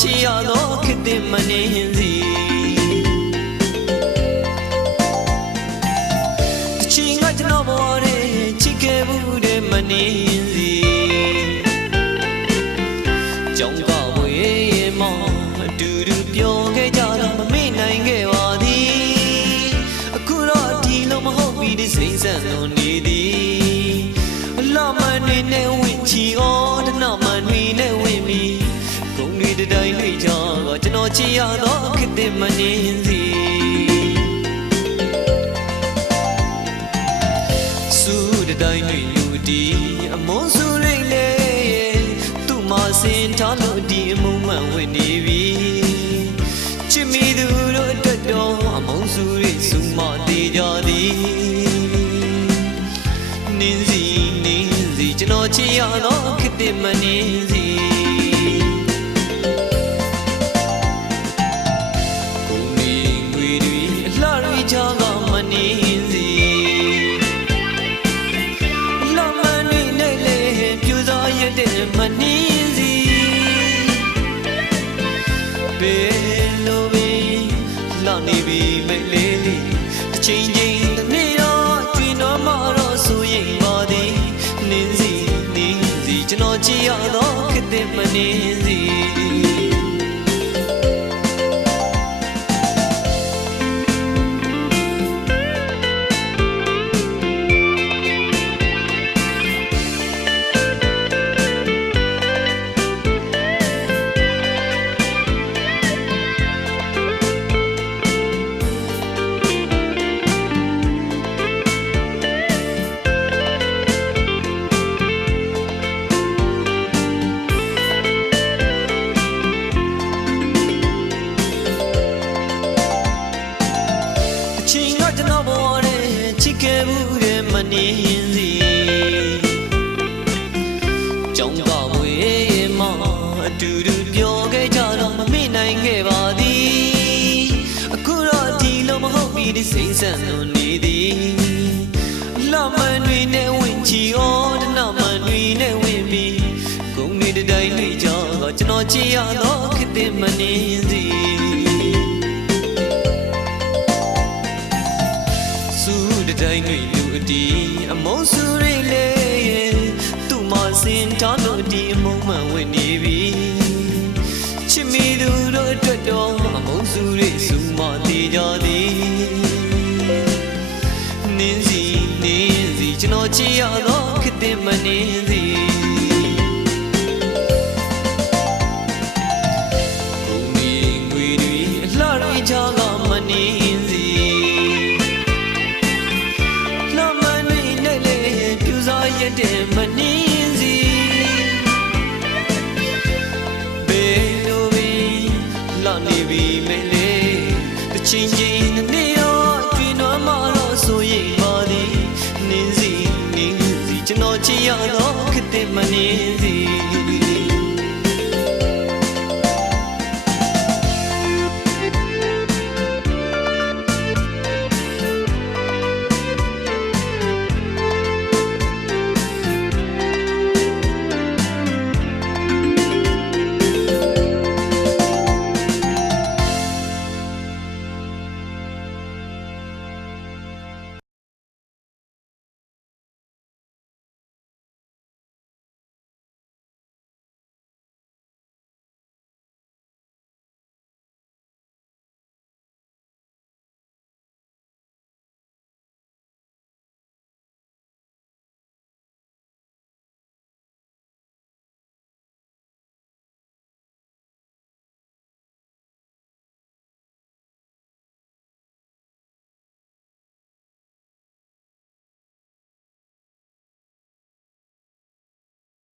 ချစ်ရသောခေတ်သစ်မနှင်းစီတချင်ကကျွန်တော်ဘဝထဲချစ်ခဲ့ဘူးတဲ့မနှင်းစီကြောင့်ကဝေးမောအတူတူပြောခဲ့ကြတာမမေ့နိုင်ခဲ့ပါသည်အခုတော့ဒီလိုမဟုတ်ပြီဒီစိတ်ဆန်လို့နေသည်လာမနေနဲ့ဝင်ချီအော်တနမနေနဲ့ဝင်ပြီးဂုံတွေတိုင်းတွေကြောင့်ကျွန်တော်ချစ်ရတော့ခေတ်သစ်မနှင်းစီစုတိုင်းတွေလူဒီအမုန်းစုရိတ်လေသူ့မှာစင်ထားလို့ဒီအမုန်းမှန်ဝင်နေပြီချစ်မိသူတို့အတွက်တော့အမုန်းစုရိတ်စုမှတည်ကြသည်နင်းစီကျွန်တော်ချစ်ရတော့ခေတ်သစ်မနှင်းစီကိုနေငွေတွေအလှတွေချာကမနှင်းစီလာမနေနဲ့လေပြူစားရတဲ့မနှင်းစီဘယ်လိုပဲလာနေပြီမလေးလေးတစ်ချိန်ချင်းတစ်နေ့တော့ကျွေးတော့မှတော့ဆိုရင်ပါသည်နင်းစီကျွန်တော်ကြည်ရတော့ခေတ်သစ်မနှင်းစီကျွန်တော်ဘဝထဲချစ်ခဲ့ဘူးတဲ့မနှင်းစီကြောင့်ကဝေးမောအတူတူပြောခဲ့ကြတော့မမေ့နိုင်ခဲ့ပါသည်အခုတော့ဒီလိုမဟုတ်ပြီဒီစိတ်ဆန်လို့နေသည်လာမန်တွေနဲ့ဝင်ချီအော်တနမန်တွေနဲ့ဝင်ပြီးဂုံတွေတိုင်းတွေကြောင့်ကျွန်တော်ချစ်ရတော့ခေတ်သစ်မနှင်းစီတိုင်းတွေလူအတီအမုန်းစုရိတ်လေသူ့မှာစင်ထားလို့ဒီအမုန်းမှန်ဝင်နေပြီချစ်မိသူတို့အတွက်တော့အမုန်းစုရိတ်စုမှတည်ကြသည်နင်းစီကျွန်တော်ချစ်ရတော့ခေတ်သစ်မနှင်း